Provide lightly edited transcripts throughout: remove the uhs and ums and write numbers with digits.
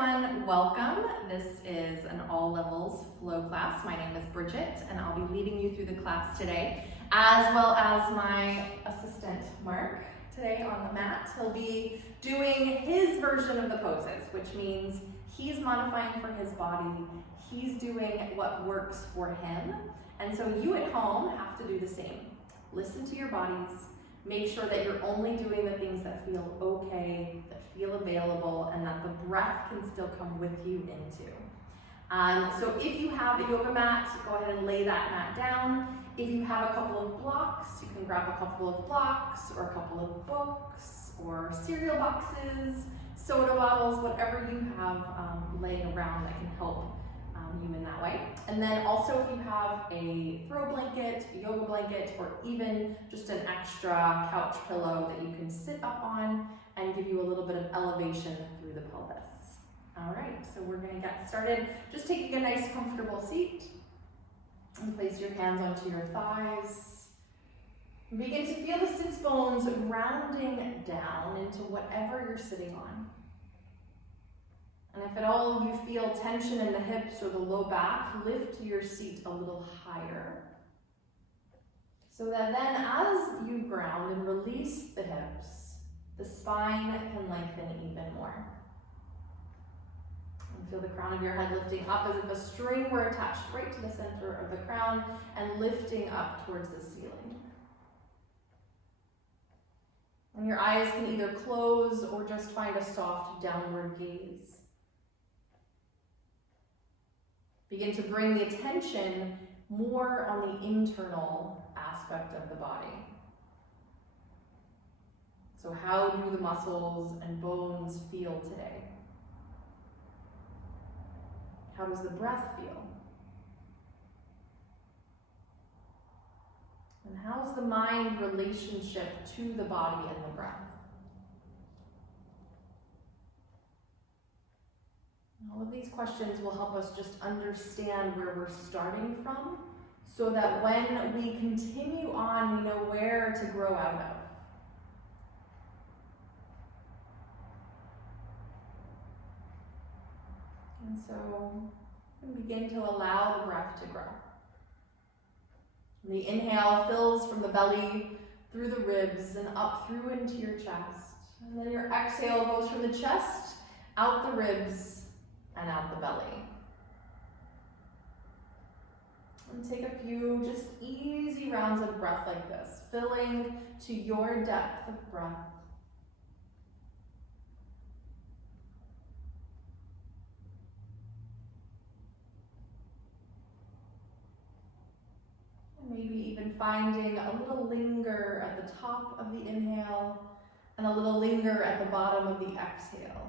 everyone, welcome. This is an all levels flow class. My name is Bridget and I'll be leading you through the class today, as well as my assistant Mark today on the mat. He'll be doing his version of the poses, which means he's modifying for his body. He's doing what works for him. And so you at home have to do the same. Listen to your bodies. Make sure that you're only doing the things that feel okay, that feel available, and that the breath can still come with you into. So if you have a yoga mat, go ahead and lay that mat down. If you have a couple of blocks, you can grab a couple of blocks or a couple of books or cereal boxes, soda bottles, whatever you have laying around that can help you in that way. And then also if you have a throw blanket, a yoga blanket, or even just an extra couch pillow that you can sit up on and give you a little bit of elevation through the pelvis. All right, so we're gonna get started. Just taking a nice comfortable seat and place your hands onto your thighs. Begin to feel the sits bones rounding down into whatever you're sitting on. And if at all you feel tension in the hips or the low back, lift your seat a little higher. So that then as you ground and release the hips, the spine can lengthen even more. And feel the crown of your head lifting up as if a string were attached right to the center of the crown and lifting up towards the ceiling. And your eyes can either close or just find a soft downward gaze. Begin to bring the attention more on the internal aspect of the body. So how do the muscles and bones feel today? How does the breath feel? And how's the mind relationship to the body and the breath? All of these questions will help us just understand where we're starting from so that when we continue on, we know where to grow out of. And so begin to allow the breath to grow. And the inhale fills from the belly through the ribs and up through into your chest. And then your exhale goes from the chest, out the ribs, and out the belly. And take a few just easy rounds of breath like this, filling to your depth of breath. And maybe even finding a little linger at the top of the inhale and a little linger at the bottom of the exhale.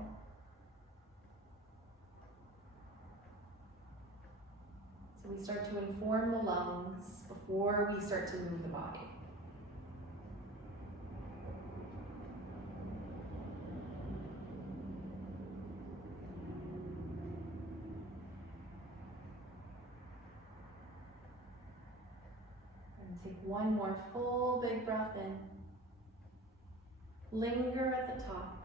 So we start to inform the lungs before we start to move the body. And take one more full big breath in. Linger at the top.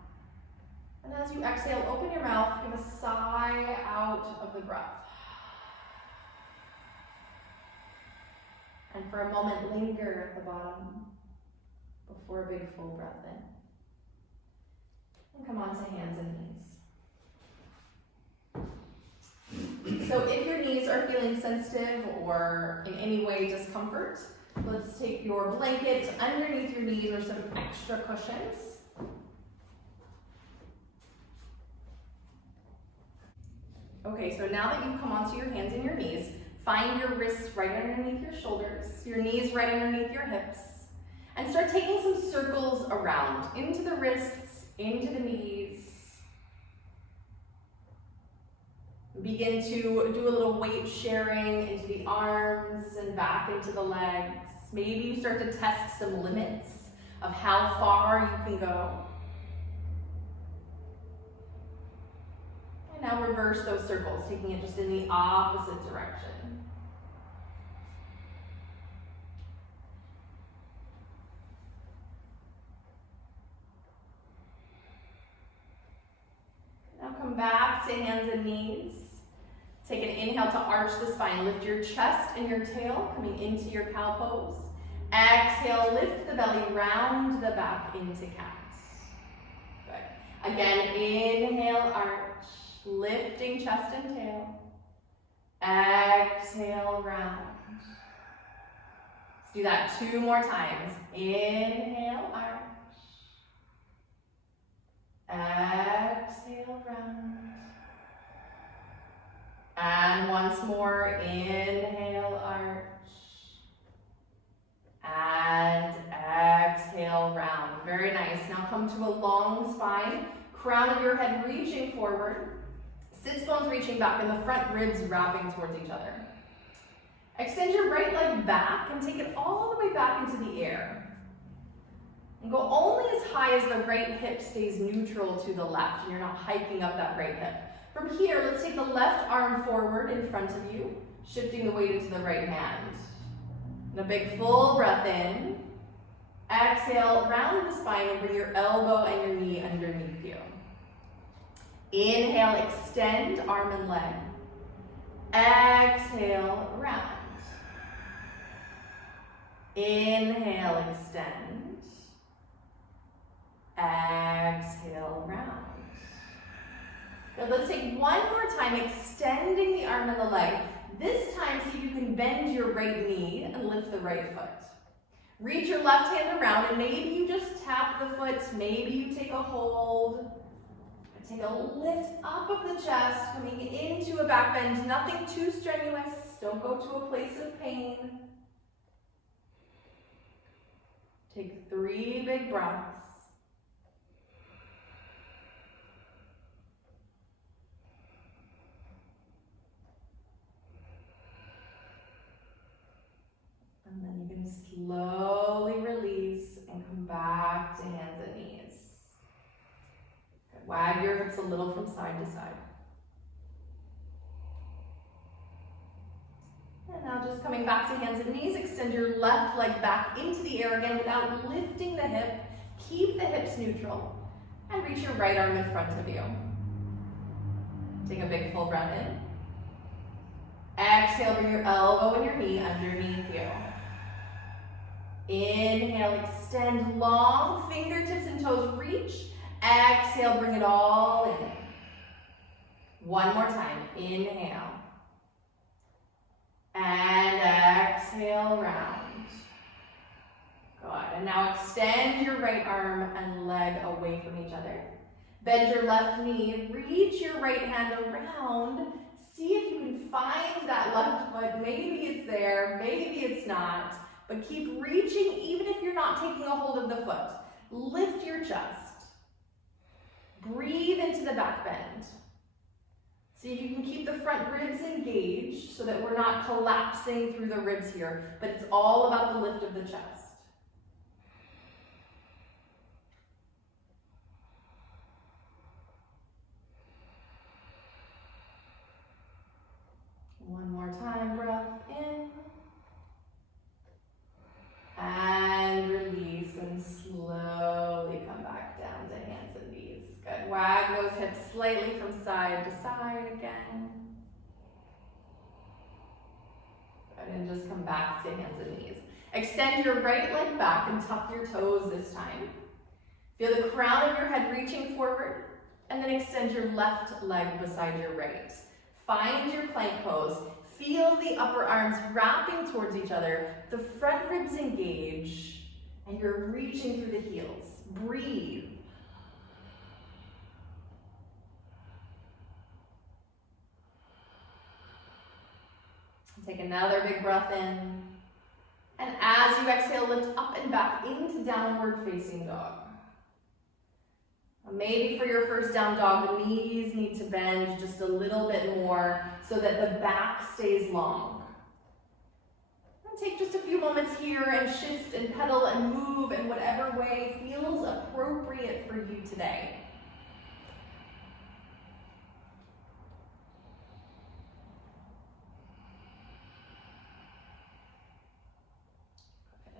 And as you exhale, open your mouth, give a sigh out of the breath. And for a moment, linger at the bottom before a big full breath in. And come on to hands and knees. So if your knees are feeling sensitive or in any way discomfort, let's take your blanket underneath your knees or some extra cushions. Okay, so now that you've come onto your hands and your knees, find your wrists right underneath your shoulders, your knees right underneath your hips, and start taking some circles around, into the wrists, into the knees. Begin to do a little weight sharing into the arms and back into the legs. Maybe you start to test some limits of how far you can go. And now reverse those circles, taking it just in the opposite direction. Now come back to hands and knees. Take an inhale to arch the spine. Lift your chest and your tail, coming into your cow pose. Exhale, lift the belly, round the back into cat. Good. Again, inhale, arch, lifting chest and tail. Exhale, round. Let's do that 2 more times. Inhale, arch. Exhale, round. And once more, inhale, arch. And exhale, round. Very nice. Now come to a long spine. Crown of your head reaching forward. Sits bones reaching back and the front ribs wrapping towards each other. Extend your right leg back and take it all the way back into the air. And go only as high as the right hip stays neutral to the left and you're not hiking up that right hip. From here, let's take the left arm forward in front of you, shifting the weight into the right hand. And a big full breath in. Exhale, round the spine and bring your elbow and your knee underneath you. Inhale, extend arm and leg. Exhale, round. Inhale, extend. Exhale, round. Now let's take one more time, extending the arm and the leg. This time, see if you can bend your right knee and lift the right foot. Reach your left hand around and maybe you just tap the foot, maybe you take a hold. Take a lift up of the chest, coming into a back bend, nothing too strenuous. Don't go to a place of pain. Take 3 big breaths. And then you can slowly release and come back to hands and knees. Good. Wag your hips a little from side to side. And now just coming back to hands and knees, extend your left leg back into the air again without lifting the hip. Keep the hips neutral. And reach your right arm in front of you. Take a big full breath in. Exhale, bring your elbow and your knee underneath you. Inhale, extend long fingertips and toes, reach. Exhale, bring it all in. One more time, inhale. And exhale, round. Good, and now extend your right arm and leg away from each other. Bend your left knee, reach your right hand around. See if you can find that left foot. Maybe it's there, maybe it's not. But keep reaching even if you're not taking a hold of the foot. Lift your chest. Breathe into the back bend. See if you can keep the front ribs engaged so that we're not collapsing through the ribs here, but it's all about the lift of the chest. One more time, breath in. And release and slowly come back down to hands and knees. Good. Wag those hips slightly from side to side again. Good. And just come back to hands and knees. Extend your right leg back and tuck your toes this time. Feel the crown of your head reaching forward, and then extend your left leg beside your right. Find your plank pose. Feel the upper arms wrapping towards each other, the front ribs engage, and you're reaching through the heels. Breathe. Take another big breath in. And as you exhale, lift up and back into downward facing dog. Maybe for your first down dog, the knees need to bend just a little bit more so that the back stays long. And take just a few moments here and shift and pedal and move in whatever way feels appropriate for you today.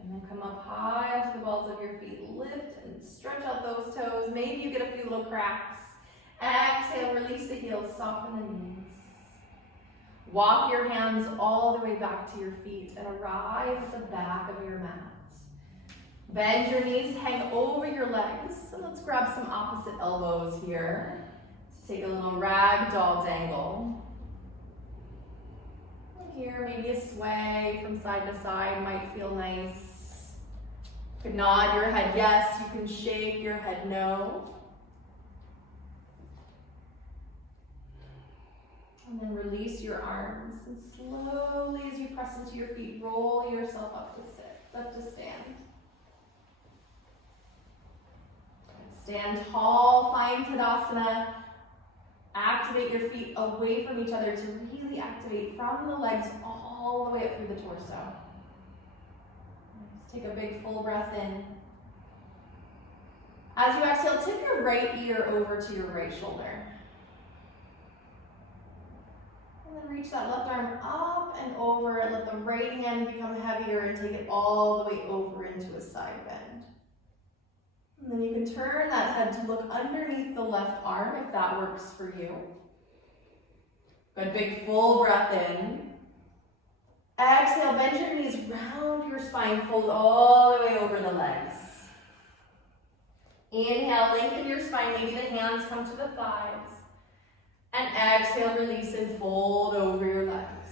And then come up high onto the balls of your feet. Lift and stretch out those toes. Maybe you get a few little cracks. Exhale, release. Inhale, soften the knees. Walk your hands all the way back to your feet and arrive at the back of your mat. Bend your knees, hang over your legs, and let's grab some opposite elbows here. Take a little ragdoll dangle. Here, maybe a sway from side to side might feel nice. You can nod your head yes, you can shake your head no. And then release your arms, and slowly as you press into your feet, roll yourself up to stand. Stand tall, find Tadasana. Activate your feet away from each other to really activate from the legs all the way up through the torso. Just take a big full breath in. As you exhale, tip your right ear over to your right shoulder. And then reach that left arm up and over and let the right hand become heavier and take it all the way over into a side bend. And then you can turn that head to look underneath the left arm if that works for you. Good, big full breath in. Exhale, bend your knees, round your spine, fold all the way over the legs. Inhale, lengthen your spine, maybe the hands come to the thighs. And exhale, release and fold over your legs.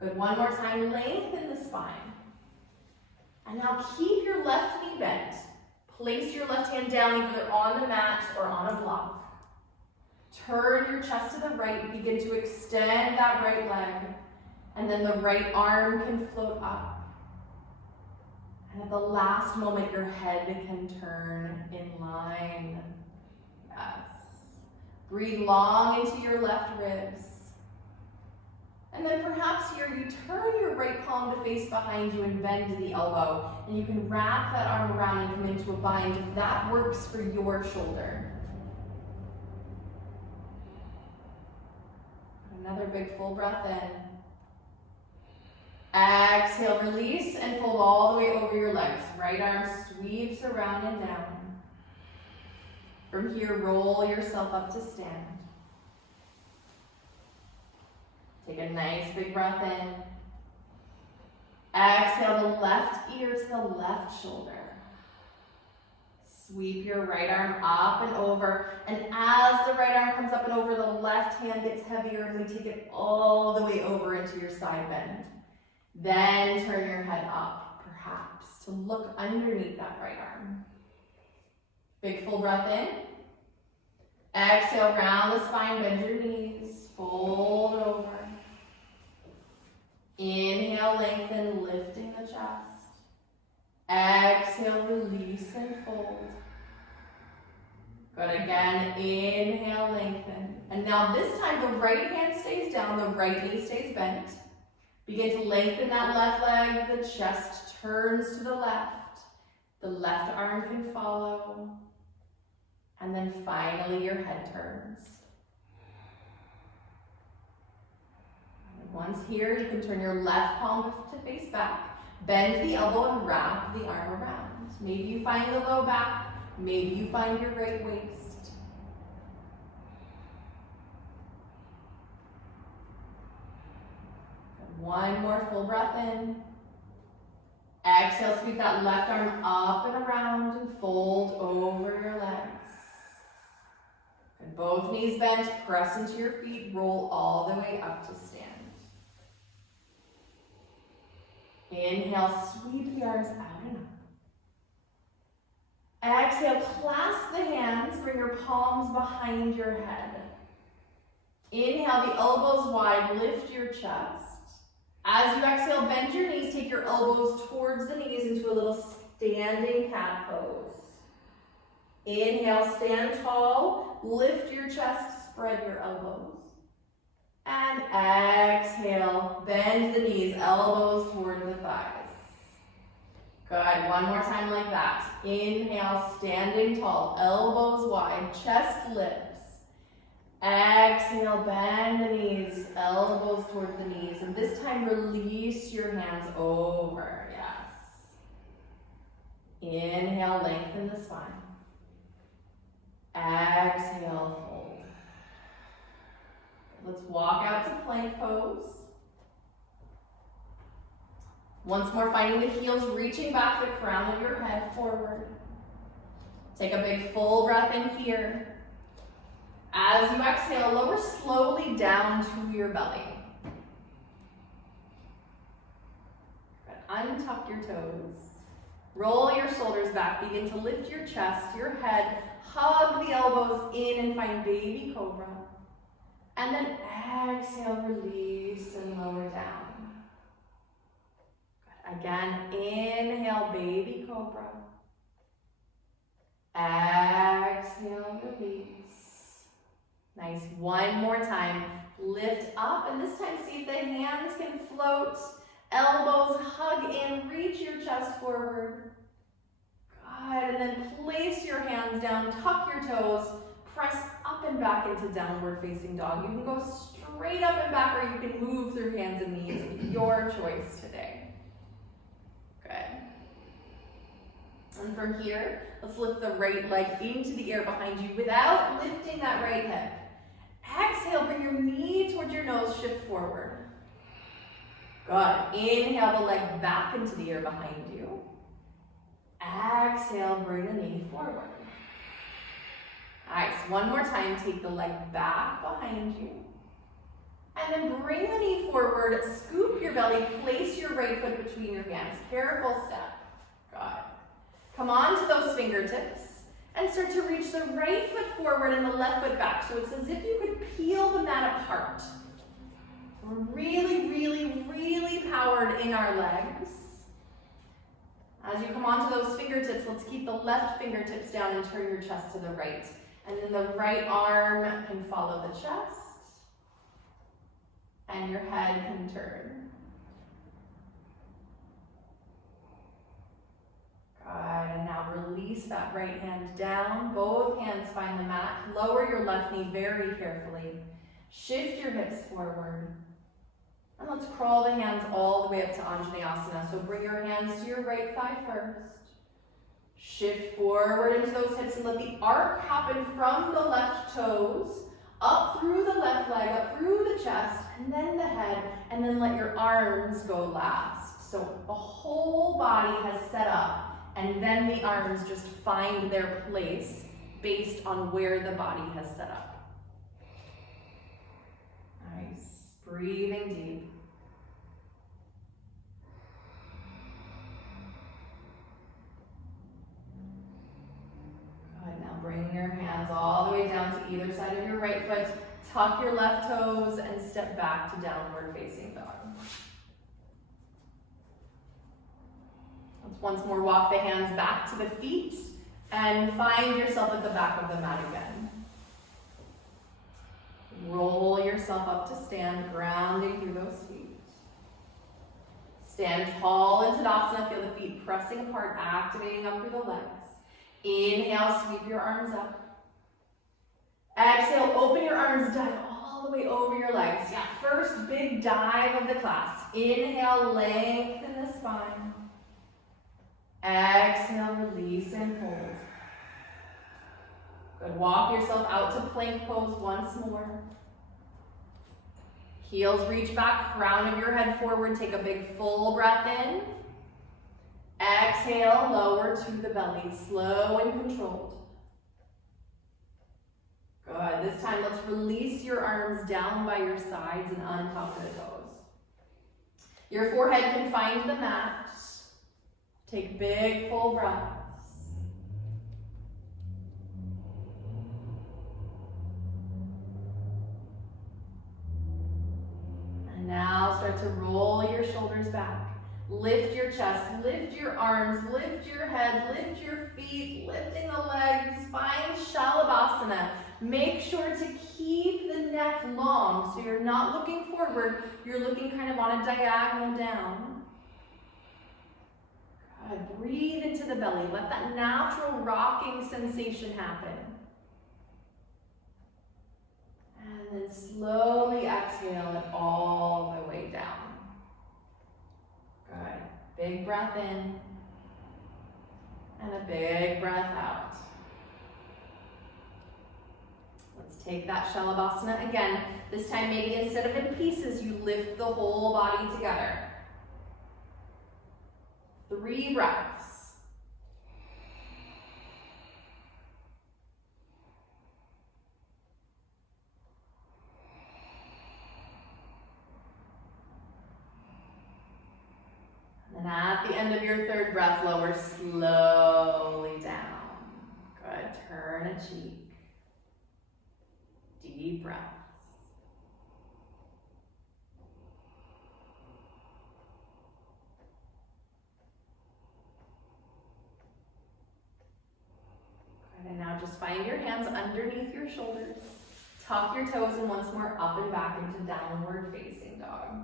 Good, one more time, lengthen the spine. And now keep your left knee bent. Place your left hand down either on the mat or on a block. Turn your chest to the right, begin to extend that right leg. And then the right arm can float up. And at the last moment, your head can turn in line. Yes. Breathe long into your left ribs. And then perhaps here you turn your right palm to face behind you and bend the elbow. And you can wrap that arm around and come into a bind if that works for your shoulder. Another big full breath in. Exhale, release and fold all the way over your legs. Right arm sweeps around and down. From here, roll yourself up to stand. Take a nice big breath in. Exhale the left ear to the left shoulder. Sweep your right arm up and over. And as the right arm comes up and over, the left hand gets heavier and we take it all the way over into your side bend. Then turn your head up, perhaps, to look underneath that right arm. Big full breath in. Exhale, round the spine, bend your knees, fold over. Inhale, lengthen, lifting the chest. Exhale, release and fold. Good, again, inhale, lengthen. And now this time the right hand stays down, the right knee stays bent. Begin to lengthen that left leg, the chest turns to the left. The left arm can follow. And then finally your head turns. Once here, you can turn your left palm to face back, bend the elbow and wrap the arm around. Maybe you find the low back, maybe you find your right waist. One more full breath in. Exhale, sweep that left arm up and around and fold over your legs. And both knees bent, press into your feet, roll all the way up to stand. Inhale, sweep the arms out and up. Exhale, clasp the hands, bring your palms behind your head. Inhale, the elbows wide, lift your chest. As you exhale, bend your knees, take your elbows towards the knees into a little standing cat pose. Inhale, stand tall, lift your chest, spread your elbows. And exhale, bend the knees, elbows toward the thighs. Good, one more time like that. Inhale, standing tall, elbows wide, chest lifts. Exhale, bend the knees, elbows toward the knees. And this time, release your hands over, yes. Inhale, lengthen the spine. Exhale, fold. Let's walk out to plank pose. Once more, finding the heels, reaching back the crown of your head forward. Take a big full breath in here. As you exhale, lower slowly down to your belly. Good. Untuck your toes. Roll your shoulders back. Begin to lift your chest, your head. Hug the elbows in and find baby cobra. And then exhale, release and lower down. Good. Again, inhale, baby cobra. Exhale, release. Nice. One more time. Lift up, and this time see if the hands can float. Elbows hug in, reach your chest forward. Good. And then place your hands down, tuck your toes, press up and back into downward facing dog. You can go straight up and back, or you can move through hands and knees. Your choice today. Good. And from here, let's lift the right leg into the air behind you without lifting that right hip. Exhale, bring your knee towards your nose, shift forward. Good. Inhale the leg back into the air behind you. Exhale, bring the knee forward. Nice. One more time, take the leg back behind you. And then bring the knee forward, scoop your belly, place your right foot between your hands. Careful step. Good. Come on to those fingertips and start to reach the right foot forward and the left foot back. So it's as if you could peel the mat apart. We're really, really, really powered in our legs. As you come onto those fingertips, let's keep the left fingertips down and turn your chest to the right. And then the right arm can follow the chest. And your head can turn. Good, and now release that right hand down. Both hands find the mat. Lower your left knee very carefully. Shift your hips forward. And let's crawl the hands all the way up to Anjaneyasana. So bring your hands to your right thigh first. Shift forward into those hips and let the arc happen from the left toes, up through the left leg, up through the chest, and then the head, and then let your arms go last. So the whole body has set up, and then the arms just find their place based on where the body has set up. Nice. Breathing deep. Good. Now bring your hands all the way down to either side of your right foot. Tuck your left toes and step back to downward facing dog. Let's once more walk the hands back to the feet and find yourself at the back of the mat again. Roll yourself up to stand, grounding through those feet. Stand tall in Tadasana, feel the feet pressing apart, activating up through the legs. Inhale, sweep your arms up. Exhale, open your arms, dive all the way over your legs. Yeah, first big dive of the class. Inhale, lengthen the spine. Exhale, release and hold. Good, walk yourself out to plank pose once more. Heels reach back, crown of your head forward. Take a big full breath in. Exhale, lower to the belly, slow and controlled. Good, this time let's release your arms down by your sides and on top of the toes. Your forehead can find the mat. Take big full breaths. And now start to roll your shoulders back. Lift your chest, lift your arms, lift your head, lift your feet, lifting the legs, find Shalabhasana. Make sure to keep the neck long so you're not looking forward, you're looking kind of on a diagonal down. Good. Breathe into the belly, let that natural rocking sensation happen. And then slowly exhale it all the way down. Good. Big breath in and a big breath out. Let's Take that Shalabhasana again. This time, maybe instead of in pieces, you lift the whole body together. 3 breaths. And at the end of your 3rd breath, lower slowly down. Good. Turn a cheek. Deep breaths. Good. And now just find your hands underneath your shoulders. Tuck your toes and once more up and back into downward facing dog.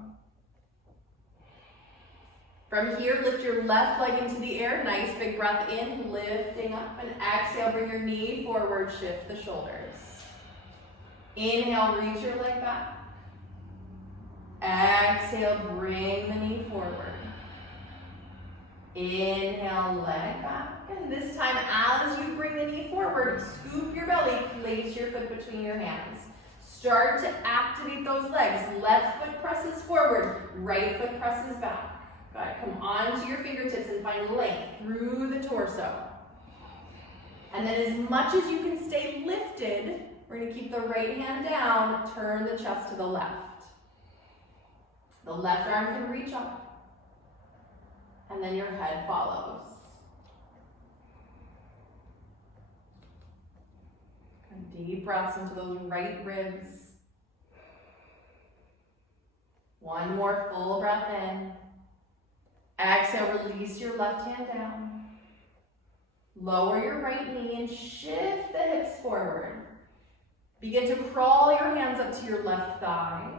From here, lift your left leg into the air. Nice big breath in, lifting up. And exhale, bring your knee forward, shift the shoulders. Inhale, reach your leg back. Exhale, bring the knee forward. Inhale, leg back. And this time, as you bring the knee forward, scoop your belly, place your foot between your hands. Start to activate those legs. Left foot presses forward, right foot presses back. Got it. Come onto your fingertips and find length through the torso. And then as much as you can stay lifted, we're going to keep the right hand down, turn the chest to the left. The left arm can reach up, and then your head follows. And deep breaths into those right ribs. One more full breath in. Exhale, release your left hand down. Lower your right knee and shift the hips forward. Begin to crawl your hands up to your left thigh.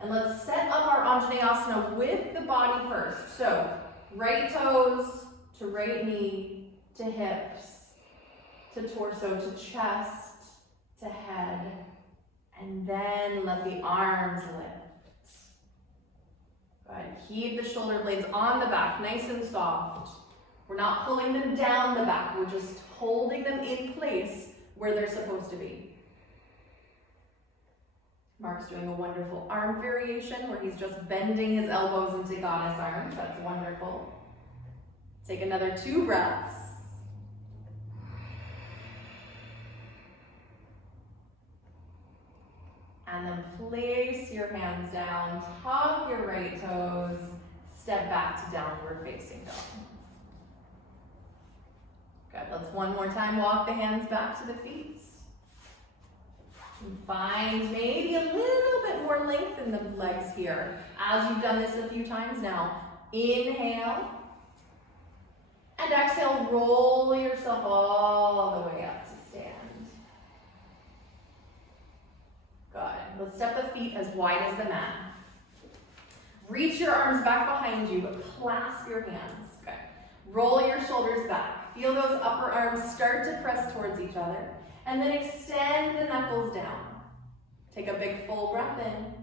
And let's set up our Anjaneyasana with the body first. So, right toes to right knee to hips to torso to chest to head. And then let the arms lift. Good. Keep the shoulder blades on the back, nice and soft. We're not pulling them down the back. We're just holding them in place where they're supposed to be. Mark's doing a wonderful arm variation where he's just bending his elbows into goddess arms. That's wonderful. Take another 2 breaths. And then place your hands down, tuck your right toes, step back to downward facing dog. Good, let's one more time walk the hands back to the feet. And find maybe a little bit more length in the legs here. As you've done this a few times now, inhale. And exhale, roll yourself all the way up to stand. Good. Let's step the feet as wide as the mat. Reach your arms back behind you, but clasp your hands. Good. Roll your shoulders back. Feel those upper arms start to press towards each other. And then extend the knuckles down. Take a big full breath in.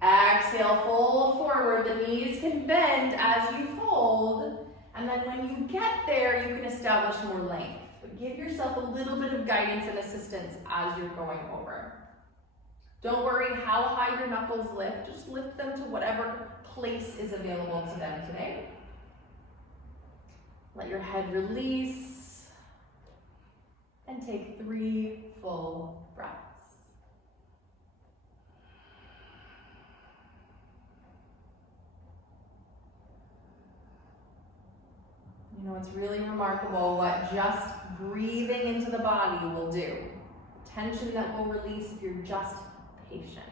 Exhale, fold forward. The knees can bend as you fold. And then when you get there, you can establish more length. But give yourself a little bit of guidance and assistance as you're going over. Don't worry how high your knuckles lift. Just lift them to whatever place is available to them today. Let your head release. And take 3 full breaths. You know, it's really remarkable what just breathing into the body will do. Tension that will release if you're just patient.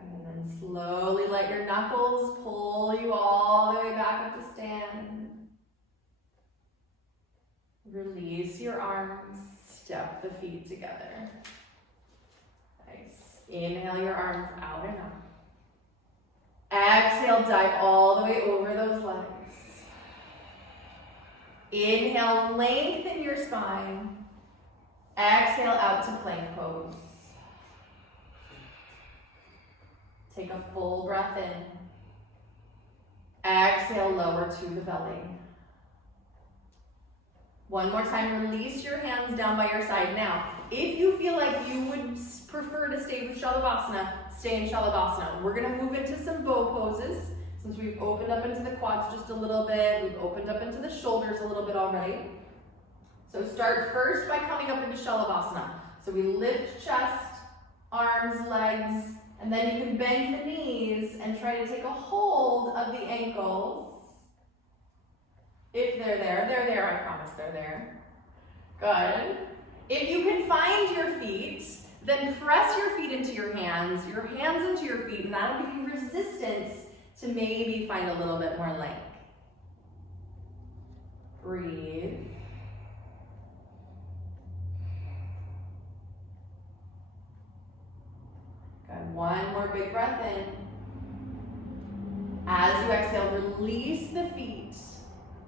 And then slowly let your knuckles pull you all the way back up to stand. Release your arms, step the feet together. Nice. Inhale your arms out and up. Exhale, dive all the way over those legs. Inhale, lengthen your spine. Exhale out to plank pose. Take a full breath in. exhale, lower to the belly. One more time, release your hands down by your side. Now, if you feel like you would prefer to stay with Shalabhasana, stay in Shalabhasana. We're gonna move into some bow poses. Since we've opened up into the quads just a little bit, we've opened up into the shoulders a little bit already. So start first by coming up into Shalabhasana. So we lift chest, arms, legs, and then you can bend the knees and try to take a hold of the ankles. If they're there, I promise they're there. Good. If you can find your feet, then press your feet into your hands into your feet, and that'll give you resistance to maybe find a little bit more length. Breathe. Good. One more big breath in. As you exhale, release the feet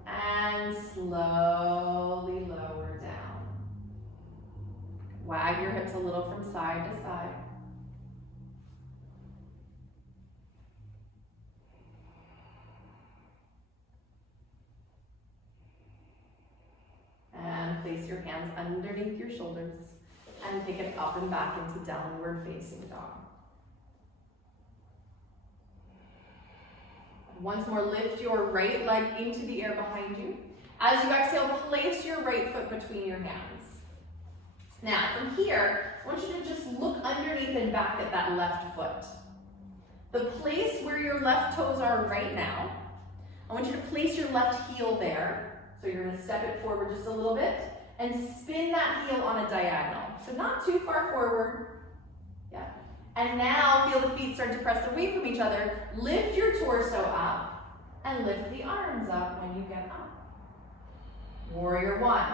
and slowly lower down. Wag your hips a little from side to side. And place your hands underneath your shoulders and take it up and back into downward facing dog. Once more, lift your right leg into the air behind you. As you exhale, place your right foot between your hands. Now, from here, I want you to just look underneath and back at that left foot. The place where your left toes are right now, I want you to place your left heel there. So you're going to step it forward just a little bit and spin that heel on a diagonal. So not too far forward. Yeah. And now feel the feet start to press away from each other. Lift your torso up and lift the arms up when you get up. Warrior one.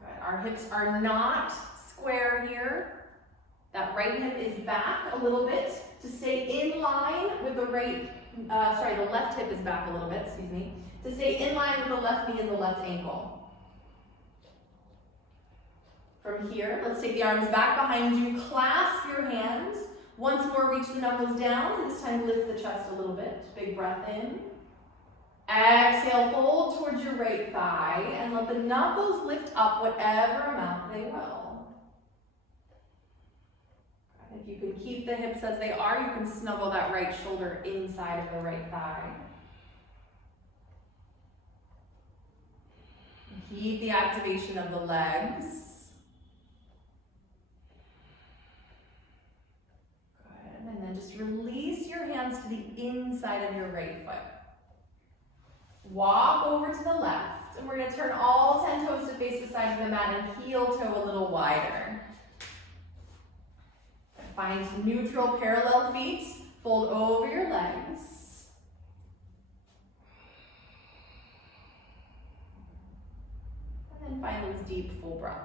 Good. Our hips are not square here. That right hip is back a little bit to stay in line with the the left hip is back a little bit, excuse me, to stay in line with the left knee and the left ankle. From here, let's take the arms back behind you, clasp your hands. Once more, reach the knuckles down. This time, lift the chest a little bit. Big breath in. Exhale, fold towards your right thigh, and let the knuckles lift up whatever amount they will. If you can keep the hips as they are, you can snuggle that right shoulder inside of the right thigh. Keep the activation of the legs. Good. And then just release your hands to the inside of your right foot. Walk over to the left, and we're going to turn all 10 toes to face the side of the mat and heel toe a little wider. Find neutral parallel feet, fold over your legs. And then find those deep, full breaths.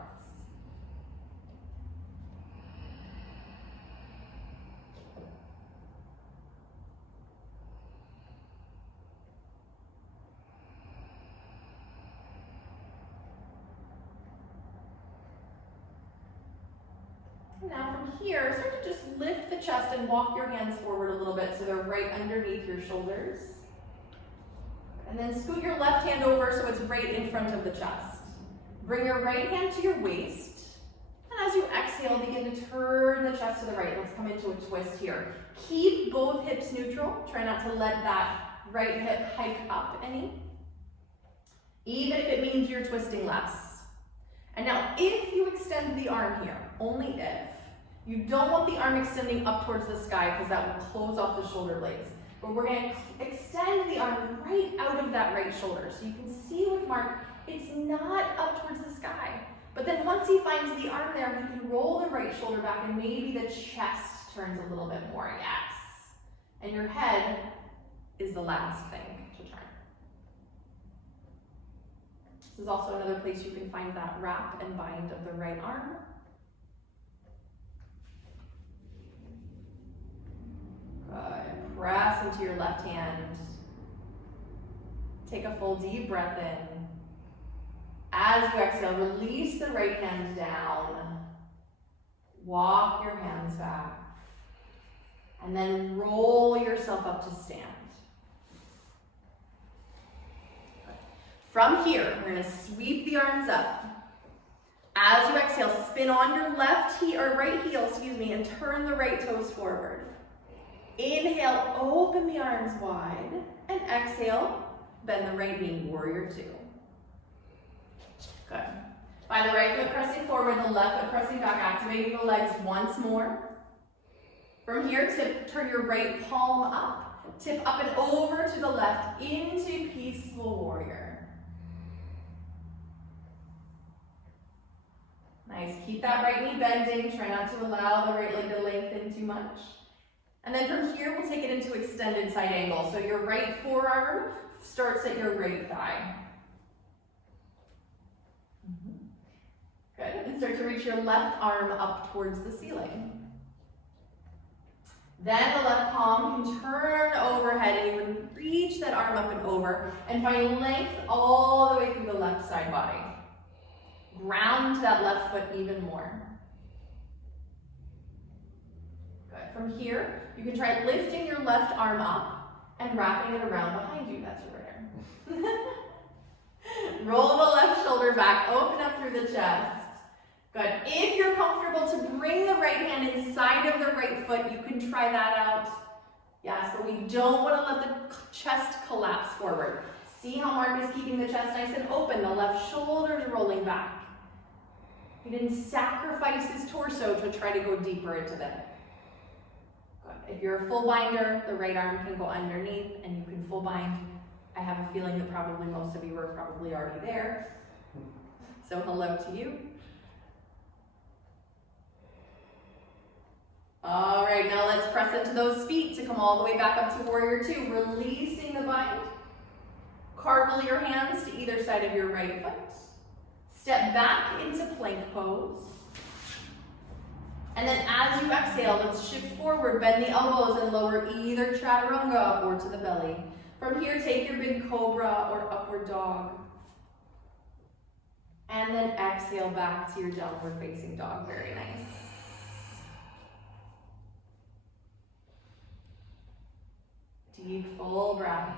Now from here, start to just lift the chest and walk your hands forward a little bit so they're right underneath your shoulders. And then scoot your left hand over so it's right in front of the chest. Bring your right hand to your waist. And as you exhale, begin to turn the chest to the right. Let's come into a twist here. Keep both hips neutral. Try not to let that right hip hike up any. Even if it means you're twisting less. And now, if you extend the arm here, only if, you don't want the arm extending up towards the sky because that will close off the shoulder blades. But we're going to extend the arm right out of that right shoulder. So you can see with Mark, it's not up towards the sky. But then once he finds the arm there, he can roll the right shoulder back and maybe the chest turns a little bit more, yes. And your head is the last thing to turn. This is also another place you can find that wrap and bind of the right arm. Good. Press into your left hand. Take a full deep breath in. As you exhale, release the right hand down. Walk your hands back. And then roll your yourself up to stand. From here, we're going to sweep the arms up. As you exhale, spin on your right heel, and turn the right toes forward. Inhale, open the arms wide, and exhale, bend the right knee, warrior two. Good. By the right foot pressing forward, the left foot pressing back, activating the legs once more. From here, turn your right palm up, tip up and over to the left into peaceful warrior. Nice, keep that right knee bending, try not to allow the right leg to lengthen too much. And then from here, we'll take it into extended side angle. So your right forearm starts at your right thigh. Good, and start to reach your left arm up towards the ceiling. Then the left palm can turn overhead and you can reach that arm up and over and find length all the way through the left side body. Ground that left foot even more. Good. From here, you can try lifting your left arm up and wrapping it around behind you. That's your right arm. Roll the left shoulder back, open up through the chest. Good. If you're comfortable to bring the right hand inside of the right foot, you can try that out. Yes, but we don't want to let the chest collapse forward. See how Mark is keeping the chest nice and open, the left shoulder is rolling back. He didn't sacrifice his torso to try to go deeper into that. Good. If you're a full binder, the right arm can go underneath and you can full bind. I have a feeling that probably most of you are probably already there. So hello to you. All right, now let's press into those feet to come all the way back up to warrior two, releasing the bind. Cartwheel your hands to either side of your right foot. Step back into plank pose. And then as you exhale, let's shift forward, bend the elbows and lower either chaturanga up or to the belly. From here, take your big cobra or upward dog. And then exhale back to your downward facing dog. Very nice. Deep, full breath.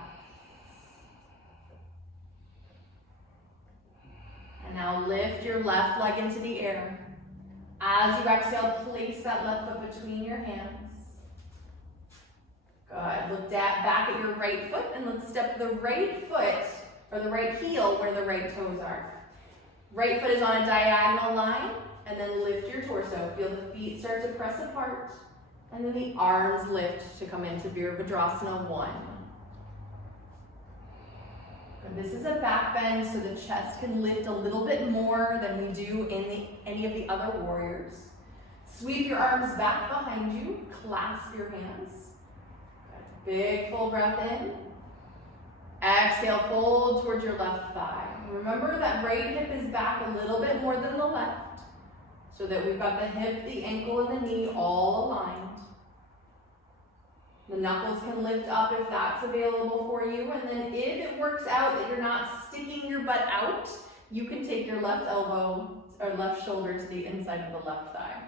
And now lift your left leg into the air. As you exhale, place that left foot between your hands. Good. Look back at your right foot and let's step the right foot or the right heel where the right toes are. Right foot is on a diagonal line and then lift your torso. Feel the feet start to press apart and then the arms lift to come into Virabhadrasana 1. And this is a back bend so the chest can lift a little bit more than we do in any of the other warriors. Sweep your arms back behind you, clasp your hands. Big full breath in. Exhale, fold towards your left thigh. Remember that right hip is back a little bit more than the left, so that we've got the hip, the ankle, and the knee all aligned. The knuckles can lift up if that's available for you, and then if it works out that you're not sticking your butt out, you can take your left elbow or left shoulder to the inside of the left thigh.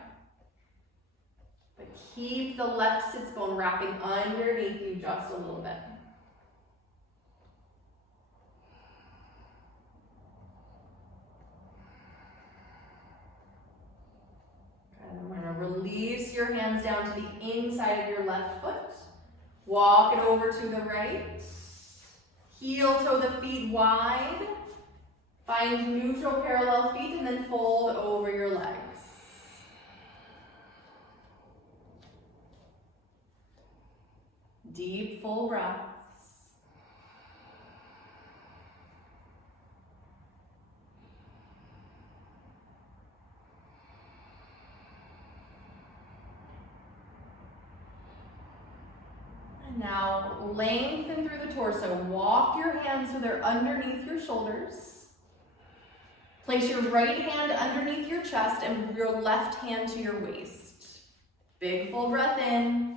But keep the left sits bone wrapping underneath you just a little bit. And we're going to release your hands down to the inside of your left foot. Walk it over to the right. Heel toe the feet wide. Find neutral parallel feet and then fold over your legs. Deep, full breaths. And now lengthen through the torso. Walk your hands so they're underneath your shoulders. Place your right hand underneath your chest and your left hand to your waist. Big full breath in.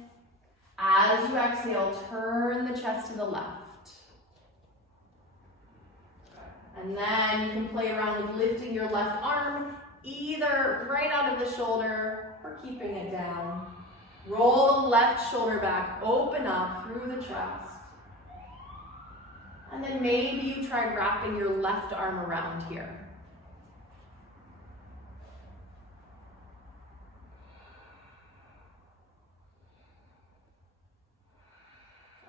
As you exhale, turn the chest to the left. And then you can play around with lifting your left arm, either right out of the shoulder or keeping it down. Roll the left shoulder back, open up through the chest. And then maybe you try wrapping your left arm around here.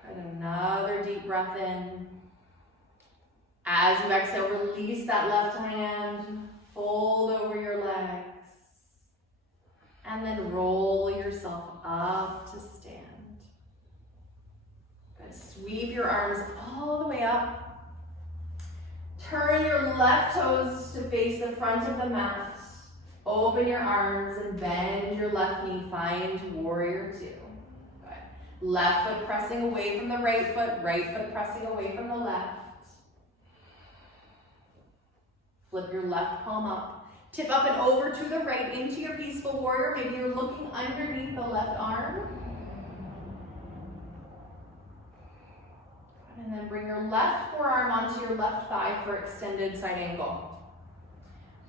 And another deep breath in. As you exhale, release that left hand, fold over your legs, and then roll yourself up to stand. Good. Sweep your arms all the way up. Turn your left toes to face the front of the mat. Open your arms and bend your left knee. Find warrior two. Good. Left foot pressing away from the right foot pressing away from the left. Flip your left palm up. Tip up and over to the right into your peaceful warrior. Maybe you're looking underneath the left arm. And then bring your left forearm onto your left thigh for extended side angle.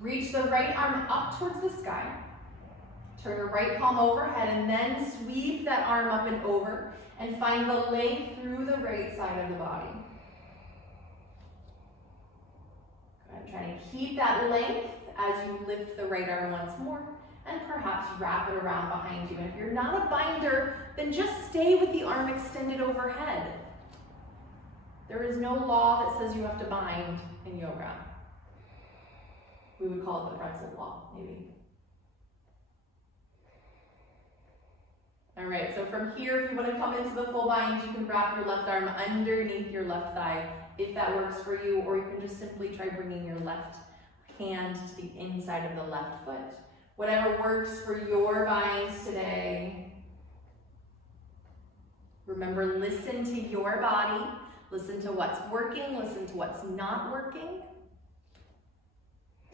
Reach the right arm up towards the sky. Turn your right palm overhead and then sweep that arm up and over and find the length through the right side of the body. Good. Try to keep that length as you lift the right arm once more and perhaps wrap it around behind you. And if you're not a binder, then just stay with the arm extended overhead. There is no law that says you have to bind in yoga. We would call it the pretzel law, maybe. All right, so from here, if you want to come into the full bind, you can wrap your left arm underneath your left thigh, if that works for you, or you can just simply try bringing your left hand to the inside of the left foot. Whatever works for your binds today. Remember, listen to your body. Listen to what's working. Listen to what's not working.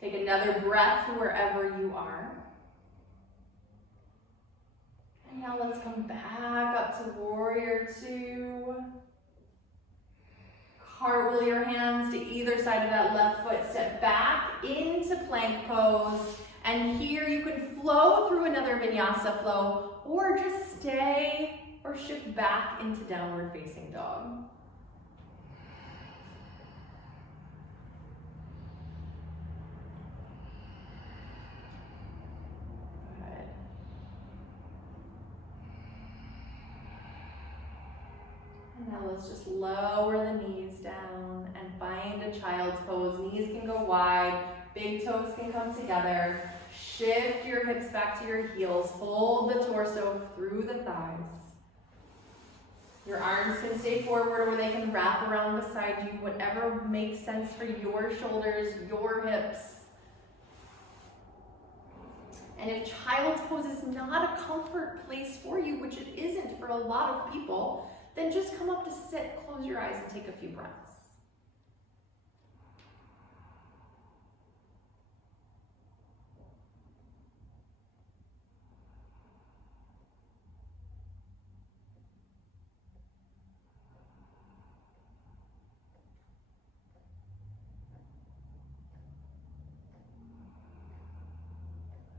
Take another breath wherever you are. And now let's come back up to warrior two. Cartwheel your hands to either side of that left foot. Step back into plank pose. And here you can flow through another vinyasa flow, or just stay or shift back into downward facing dog. Now let's just lower the knees down and find a child's pose. Knees can go wide, big toes can come together. Shift your hips back to your heels. Fold the torso through the thighs. Your arms can stay forward or they can wrap around beside you, whatever makes sense for your shoulders, your hips. And if child's pose is not a comfort place for you, which it isn't for a lot of people, then just come up to sit, close your eyes, and take a few breaths.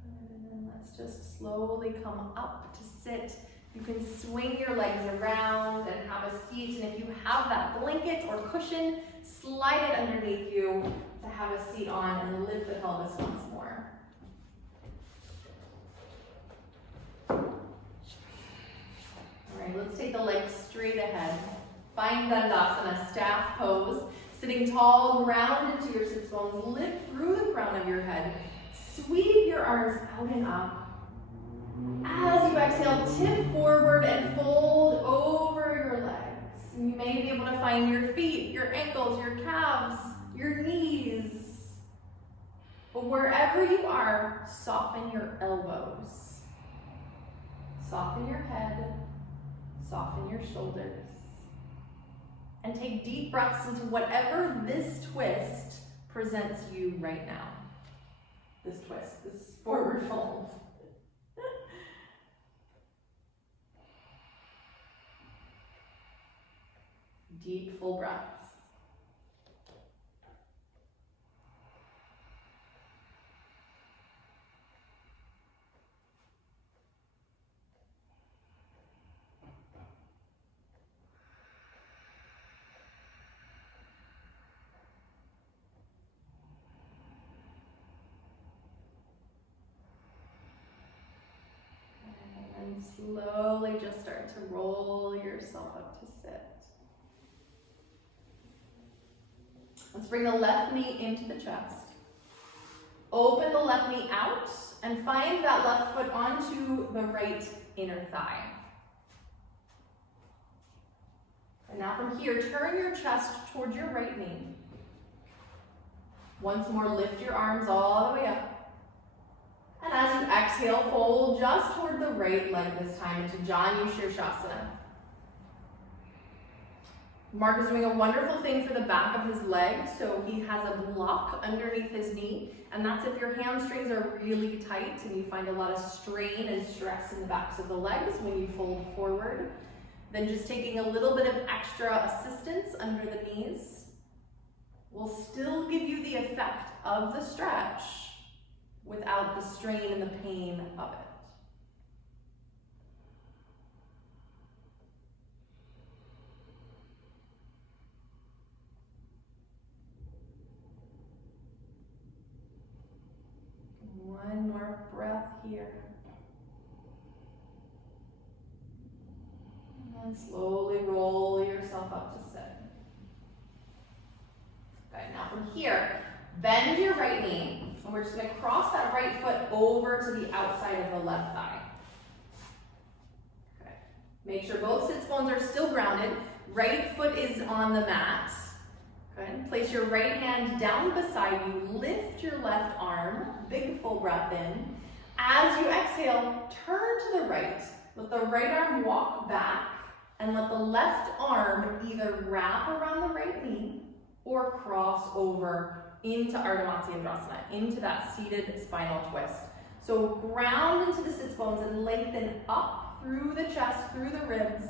And then let's just slowly come up to sit. You can swing your legs around and have a seat, and if you have that blanket or cushion, slide it underneath you to have a seat on and lift the pelvis once more. All right, let's take the legs straight ahead. Find Dandasana, staff pose. Sitting tall, ground into your sits bones, lift through the crown of your head. Sweep your arms out and up. As you exhale, tip forward and fold over your legs. You may be able to find your feet, your ankles, your calves, your knees. But wherever you are, soften your elbows. Soften your head, soften your shoulders. And take deep breaths into whatever this twist presents you right now. This twist, this forward fold. Deep, full breaths. slowly just start to roll yourself up to sit. Let's bring the left knee into the chest. Open the left knee out and find that left foot onto the right inner thigh. And now from here, turn your chest towards your right knee. Once more, lift your arms all the way up. And as you exhale, fold just toward the right leg this time into Janu Shirshasana. Mark is doing a wonderful thing for the back of his leg, so he has a block underneath his knee, and that's if your hamstrings are really tight and you find a lot of strain and stress in the backs of the legs when you fold forward. Then just taking a little bit of extra assistance under the knees will still give you the effect of the stretch without the strain and the pain of it. One more breath here. And slowly roll yourself up to sit. Good, now from here, bend your right knee, and we're just going to cross that right foot over to the outside of the left thigh. Okay. Make sure both sits bones are still grounded. Right foot is on the mat. Good. Place your right hand down beside you. Lift your left arm. Big full breath in. As you exhale, turn to the right. Let the right arm walk back, and let the left arm either wrap around the right knee or cross over into Ardha Matsyendrasana, into that seated spinal twist. So ground into the sits bones and lengthen up through the chest, through the ribs,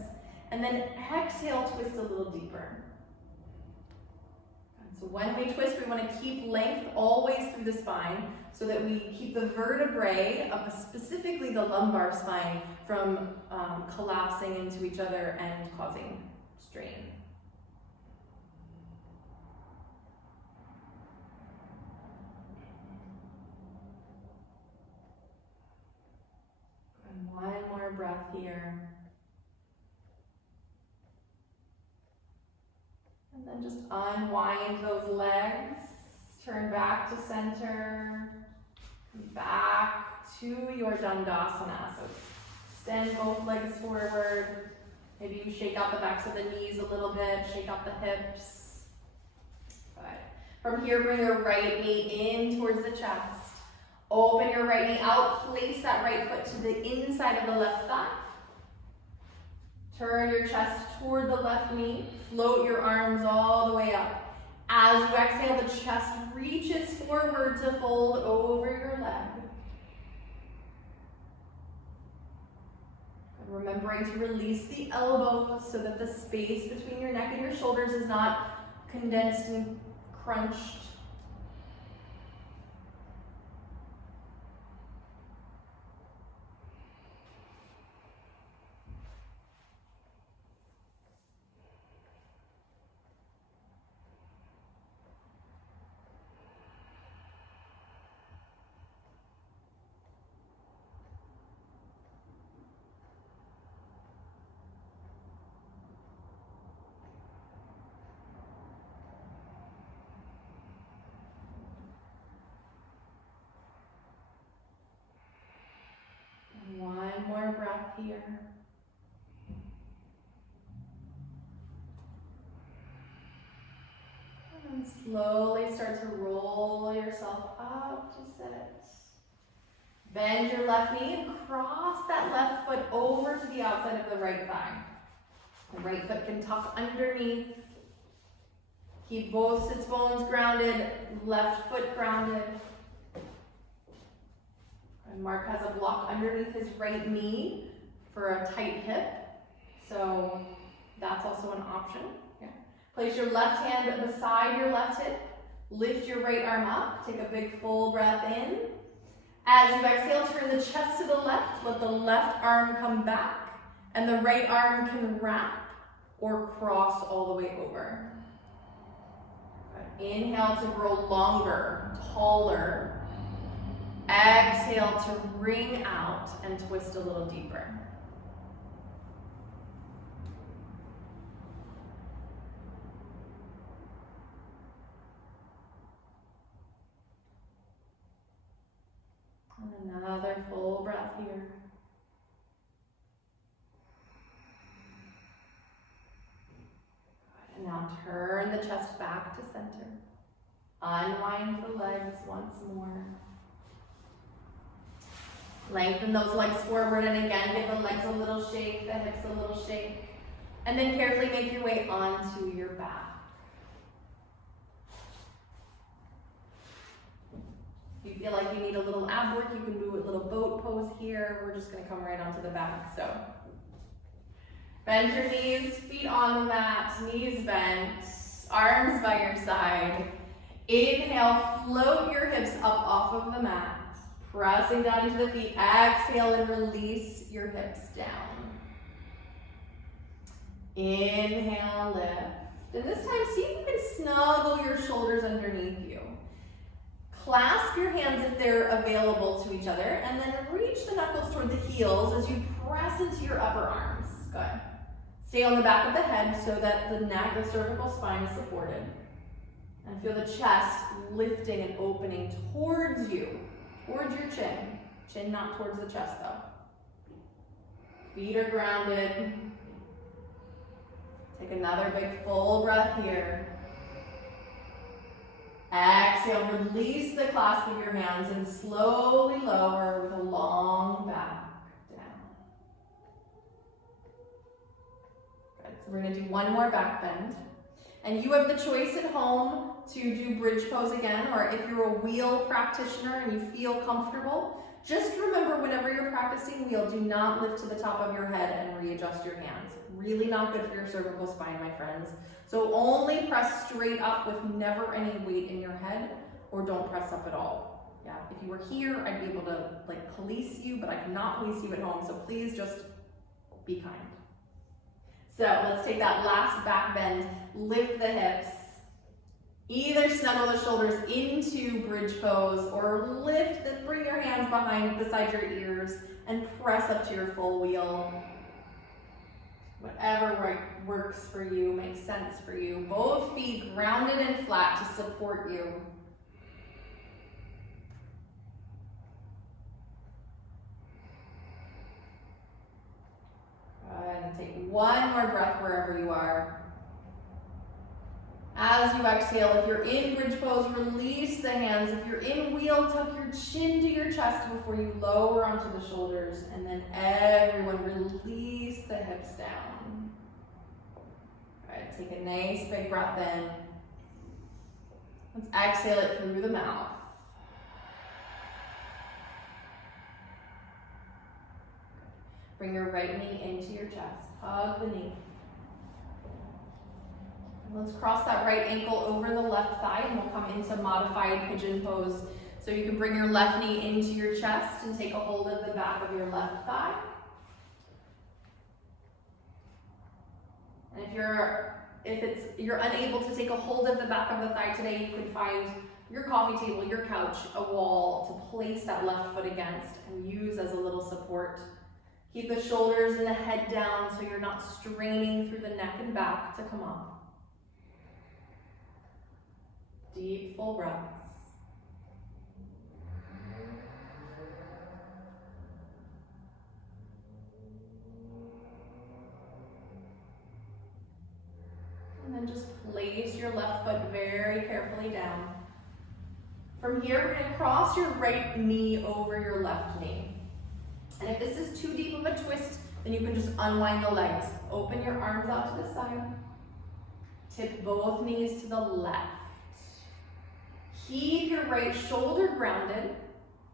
and then exhale, twist a little deeper. So when we twist, we want to keep length always through the spine so that we keep the vertebrae, specifically the lumbar spine, from collapsing into each other and causing strain. And one more breath here. And then just unwind those legs, turn back to center, back to your Dandasana. So extend both legs forward. Maybe you shake out the backs of the knees a little bit, shake out the hips. Good. From here, bring your right knee in towards the chest. Open your right knee out, place that right foot to the inside of the left thigh. Turn your chest toward the left knee. Float your arms all the way up. As you exhale, the chest reaches forward to fold over your leg. And remembering to release the elbows so that the space between your neck and your shoulders is not condensed and crunched. One more breath here. And slowly start to roll yourself up to sit. Bend your left knee and cross that left foot over to the outside of the right thigh. The right foot can tuck underneath. Keep both sits bones grounded, left foot grounded. And Mark has a block underneath his right knee for a tight hip, so that's also an option. Yeah. Place your left hand beside your left hip, lift your right arm up, take a big full breath in. As you exhale, turn the chest to the left, let the left arm come back, and the right arm can wrap or cross all the way over. Good. Inhale to grow longer, taller. Exhale to wring out and twist a little deeper. And another full breath here. And now turn the chest back to center. Unwind the legs once more. Lengthen those legs forward, and again, give the legs a little shake, the hips a little shake. And then carefully make your way onto your back. If you feel like you need a little ab work, you can do a little boat pose here. We're just going to come right onto the back. So bend your knees, feet on the mat, knees bent, arms by your side. Inhale, float your hips up off of the mat, pressing down into the feet. Exhale and release your hips down. Inhale, lift. And this time, see if you can snuggle your shoulders underneath you. Clasp your hands if they're available to each other, and then reach the knuckles toward the heels as you press into your upper arms. Good. Stay on the back of the head so that the neck, the cervical spine is supported. And feel the chest lifting and opening towards you, towards your chin. Chin not towards the chest though. Feet are grounded. Take another big full breath here. Exhale, release the clasp of your hands and slowly lower with a long back down. Good, so we're gonna do one more back bend. And you have the choice at home to do bridge pose again, or if you're a wheel practitioner and you feel comfortable, just remember whenever you're practicing wheel, do not lift to the top of your head and readjust your hands. Really not good for your cervical spine, my friends. So only press straight up with never any weight in your head, or don't press up at all. Yeah, if you were here, I'd be able to like police you, but I cannot police you at home, so please just be kind. So let's take that last back bend, lift the hips, either snuggle the shoulders into bridge pose or lift, bring your hands beside your ears and press up to your full wheel. Whatever works for you, makes sense for you. Both feet grounded and flat to support you. Good, and take one more breath wherever you are. As you exhale, if you're in bridge pose, release the hands. If you're in wheel, tuck your chin to your chest before you lower onto the shoulders. And then everyone release the hips down. All right, take a nice big breath in. Let's exhale it through the mouth. Bring your right knee into your chest. Hug the knee. Let's cross that right ankle over the left thigh and we'll come into modified pigeon pose. So you can bring your left knee into your chest and take a hold of the back of your left thigh. And if you're unable to take a hold of the back of the thigh today, you can find your coffee table, your couch, a wall to place that left foot against and use as a little support. Keep the shoulders and the head down so you're not straining through the neck and back to come up. Deep, full breaths. And then just place your left foot very carefully down. From here, we're going to cross your right knee over your left knee. And if this is too deep of a twist, then you can just unwind the legs. Open your arms out to the side. Tip both knees to the left. Keep your right shoulder grounded,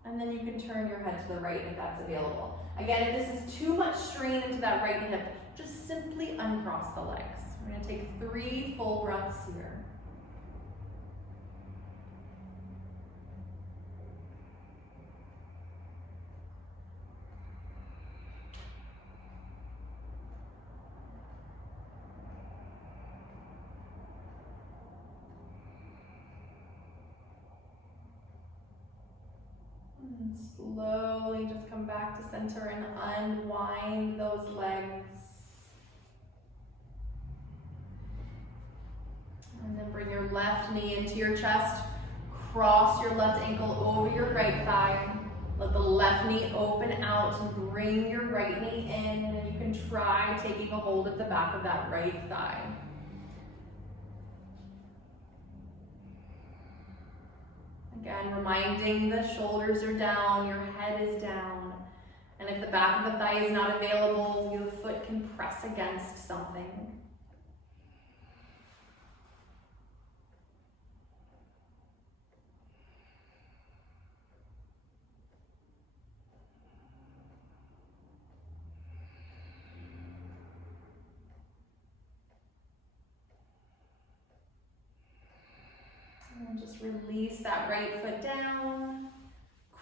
and then you can turn your head to the right if that's available. Again, if this is too much strain into that right hip, just simply uncross the legs. We're going to take 3 full breaths here. And slowly just come back to center and unwind those legs. And then bring your left knee into your chest. Cross your left ankle over your right thigh. Let the left knee open out and bring your right knee in, and you can try taking a hold at the back of that right thigh. Again, reminding the shoulders are down, your head is down, and if the back of the thigh is not available, your foot can press against something. And just release that right foot down.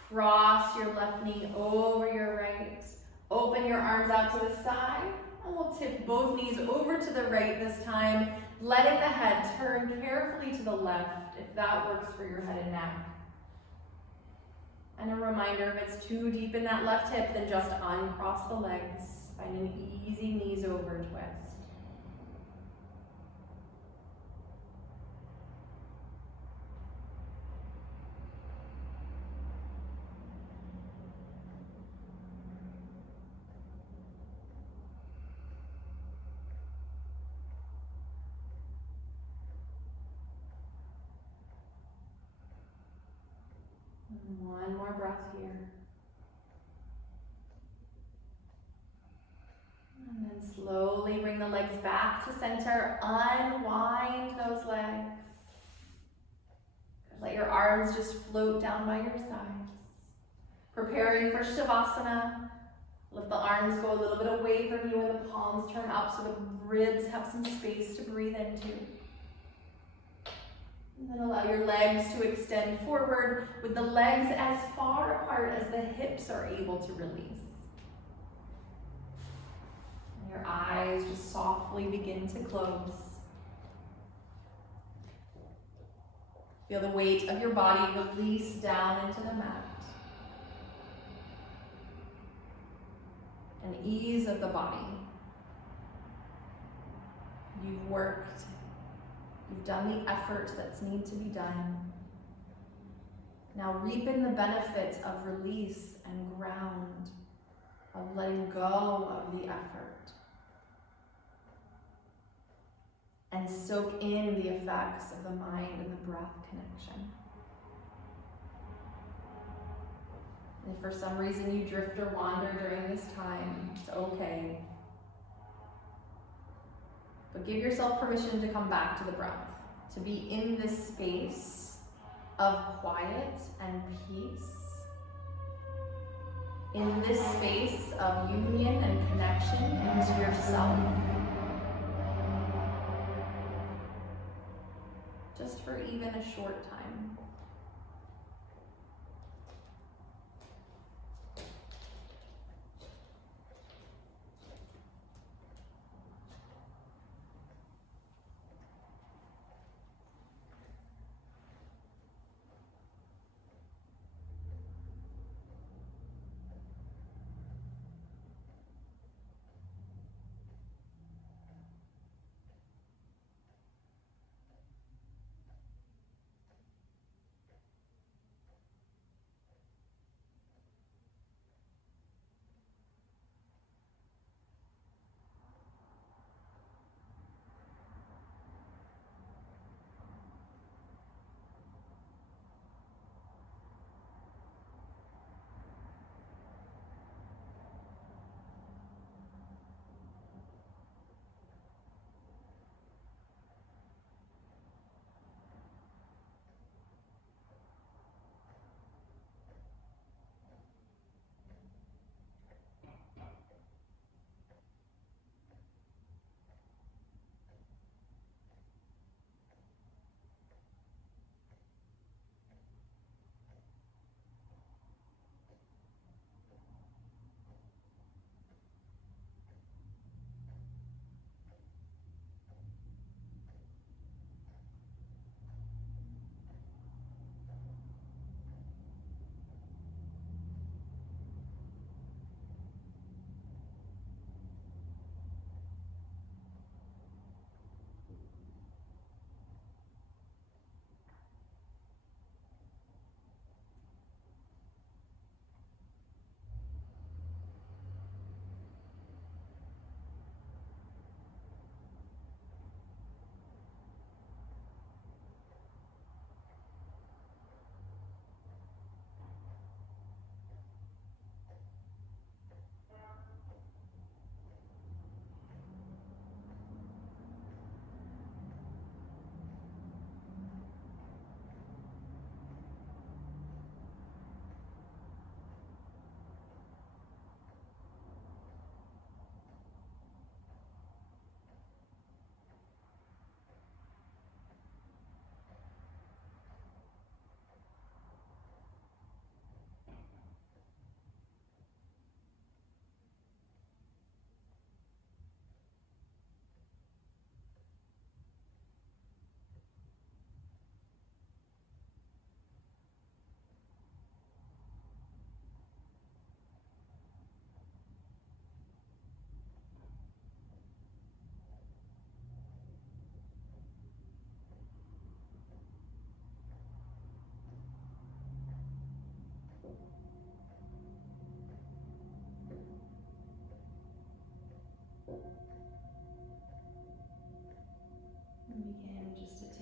Cross your left knee over your right. Open your arms out to the side. And we'll tip both knees over to the right this time, letting the head turn carefully to the left if that works for your head and neck. And a reminder, if it's too deep in that left hip, then just uncross the legs. Find an easy knees over twist. One more breath here. And then slowly bring the legs back to center. Unwind those legs. Let your arms just float down by your sides. Preparing for Shavasana. Let the arms go a little bit away from you and the palms turn up so the ribs have some space to breathe into. And then allow your legs to extend forward with the legs as far apart as the hips are able to release. And your eyes just softly begin to close. Feel the weight of your body release down into the mat. And ease of the body. You've worked. You've done the effort that's need to be done. Now reap in the benefits of release and ground, of letting go of the effort. And soak in the effects of the mind and the breath connection. And if for some reason you drift or wander during this time, it's okay. But give yourself permission to come back to the breath, to be in this space of quiet and peace, in this space of union and connection into yourself. Just for even a short time.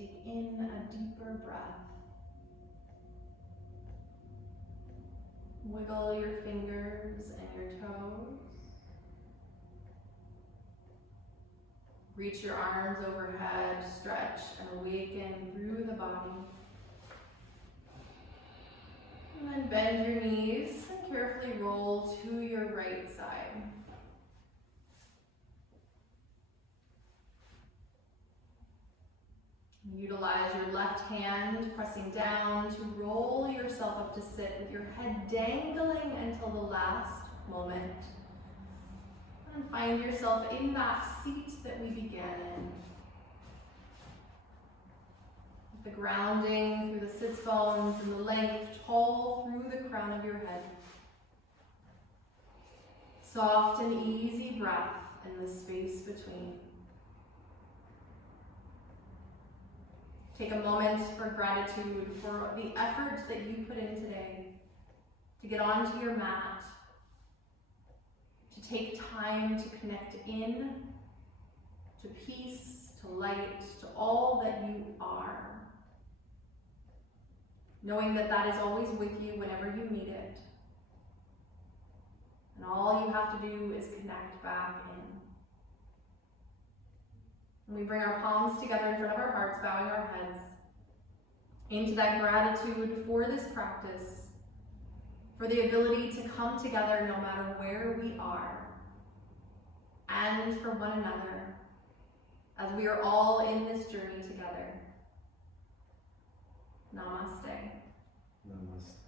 take in a deeper breath. Wiggle your fingers and your toes. Reach your arms overhead, stretch and awaken through the body. And then bend your knees and carefully roll to your right side. Utilize your left hand, pressing down to roll yourself up to sit with your head dangling until the last moment. And find yourself in that seat that we began in. The grounding through the sits bones and the length tall through the crown of your head. Soft and easy breath in the space between. Take a moment for gratitude for the effort that you put in today to get onto your mat, to take time to connect in, to peace, to light, to all that you are. Knowing that that is always with you whenever you need it. And all you have to do is connect back in. And we bring our palms together in front of our hearts, bowing our heads, into that gratitude for this practice, for the ability to come together no matter where we are, and for one another, as we are all in this journey together. Namaste. Namaste.